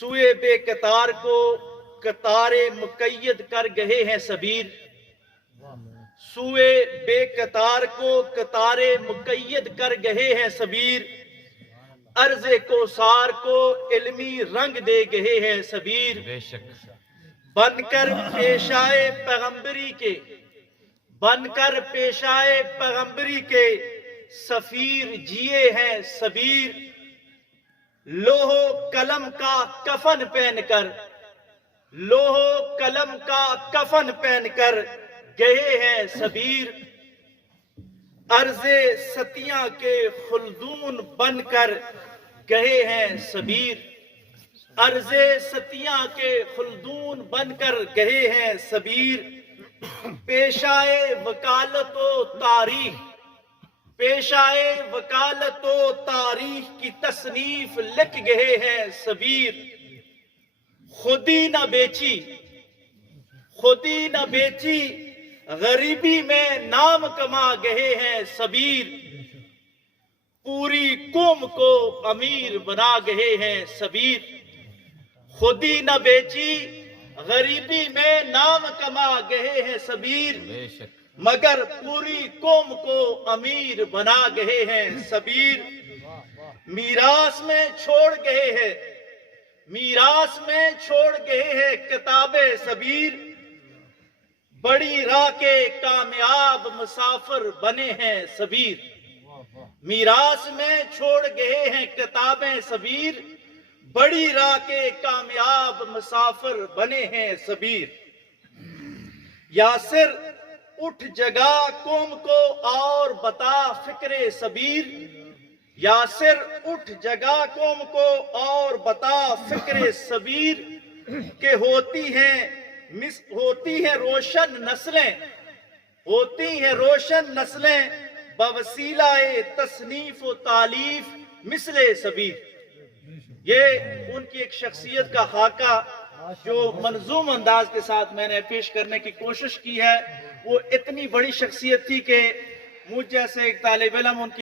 سوئے بے قطار کو قطارے مقید کر گئے ہیں سبیر، سوئے بے قطار کو قطارے مقید کر گئے ہیں سبیر، عرض کوثر کو علمی رنگ دے گئے ہیں سبیر، بن کر پیشائے پیغمبری کے، بن کر پیشائے پیغمبری کے سفیر جیے ہیں سبیر، لوح و قلم کا کفن پہن کر، لوح و قلم کا کفن پہن کر گئے ہیں سبیر، عرض ستیاں کے خلدون بن کر گئے ہیں سبیر، عرض ستیاں کے خلدون بن کر گئے ہیں سبیر، پیشائے وکالت و تاریخ، پیشائے وکالت و تاریخ کی تصنیف لکھ گئے ہیں سبیر، خودی نہ بیچی، خودی نہ بیچی غریبی میں نام کما گئے ہیں سبیر، پوری قوم کو امیر بنا گئے ہیں سبیر، خودی نہ بیچی غریبی میں نام کما گئے ہیں سبیر، مگر پوری قوم کو امیر بنا گئے ہیں سبیر، میراث میں چھوڑ گئے ہیں، میراث میں چھوڑ گئے ہیں کتاب سبیر، بڑی راہ کے کامیاب مسافر بنے ہیں سبیر، میراث میں چھوڑ گئے ہیں کتابیں سبیر، بڑی راہ کے کامیاب مسافر بنے ہیں سبیر، یاسر اٹھ جگا قوم کو اور بتا فکر سبیر، یاسر اٹھ جگا قوم کو اور بتا فکر سبیر، کہ ہوتی ہیں روشن نسلیں، ہوتی ہیں روشن نسلیں بوسیلہ تصنیف و تالیف مثل سبیر۔ یہ ان کی ایک شخصیت کا خاکہ جو منظوم انداز کے ساتھ میں نے پیش کرنے کی کوشش کی ہے، وہ اتنی بڑی شخصیت تھی کہ مجھ جیسے ایک طالب علم ان کی